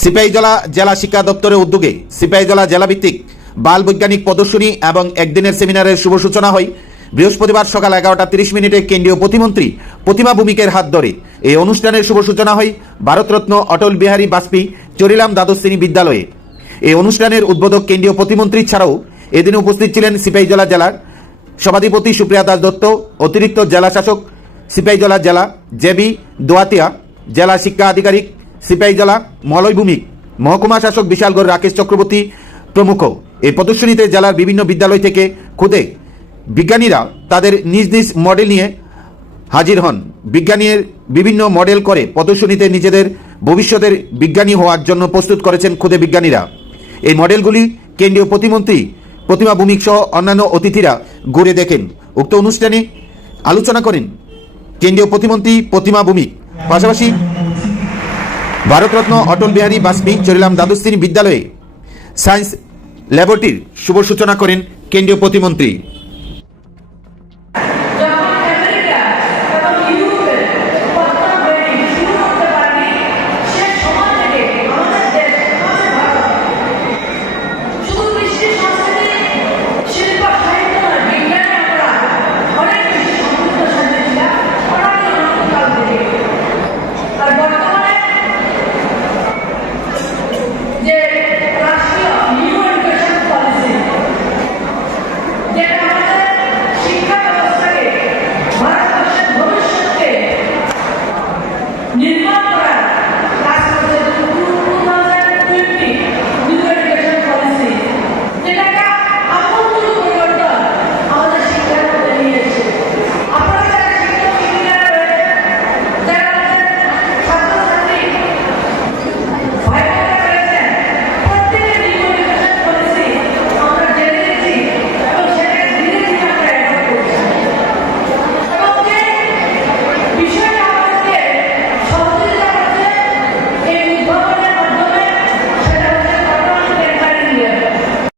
সিপাহীজলা জেলা শিক্ষা দপ্তরের উদ্যোগে সিপাহীজলা জেলাভিত্তিক বাল বৈজ্ঞানিক প্রদর্শনী এবং একদিনের সেমিনারের শুভ সূচনা হয়। বৃহস্পতিবার সকাল এগারোটা তিরিশ মিনিটে কেন্দ্রীয় প্রতিমন্ত্রী প্রতিমা ভূমিকের হাত ধরে এই অনুষ্ঠানের শুভ সূচনা হয় ভারতরত্ন অটল বিহারী বাজপেয়ী চরিলাম দ্বাদশ শ্রেণি বিদ্যালয়ে। এই অনুষ্ঠানের উদ্বোধক কেন্দ্রীয় প্রতিমন্ত্রী ছাড়াও এদিনে উপস্থিত ছিলেন সিপাহীজলা জেলার সভাধিপতি সুপ্রিয়া দাস দত্ত, অতিরিক্ত জেলা শাসক সিপাহীজলা জেলা জেবি দোয়াতিয়া, জেলা শিক্ষা আধিকারিক সিপাহীজলা মলয় ভূমিক মহকুমা শাসক বিশালগড় রাকেশ চক্রবর্তী প্রমুখ। এই প্রদর্শনীতে জেলার বিভিন্ন বিদ্যালয় থেকে খুদে বিজ্ঞানীরা তাদের নিজ নিজ মডেল নিয়ে হাজির হন। বিজ্ঞানীর বিভিন্ন মডেল করে প্রদর্শনীতে নিজেদের ভবিষ্যতের বিজ্ঞানী হওয়ার জন্য প্রস্তুত করেছেন খুদে বিজ্ঞানীরা। এই মডেলগুলি কেন্দ্রীয় প্রতিমন্ত্রী প্রতিমা ভূমিক সহ অন্যান্য অতিথিরা ঘুরে দেখেন। উক্ত অনুষ্ঠানে আলোচনা করেন কেন্দ্রীয় প্রতিমন্ত্রী প্রতিমা ভূমিক। পাশাপাশি ভারতরত্ন অটল বিহারী বাজপেয়ী চরিলাম দ্বাদশ বিদ্যালয়ে সায়েন্স ল্যাবরেটরির শুভ সূচনা করেন কেন্দ্রীয় প্রতিমন্ত্রী।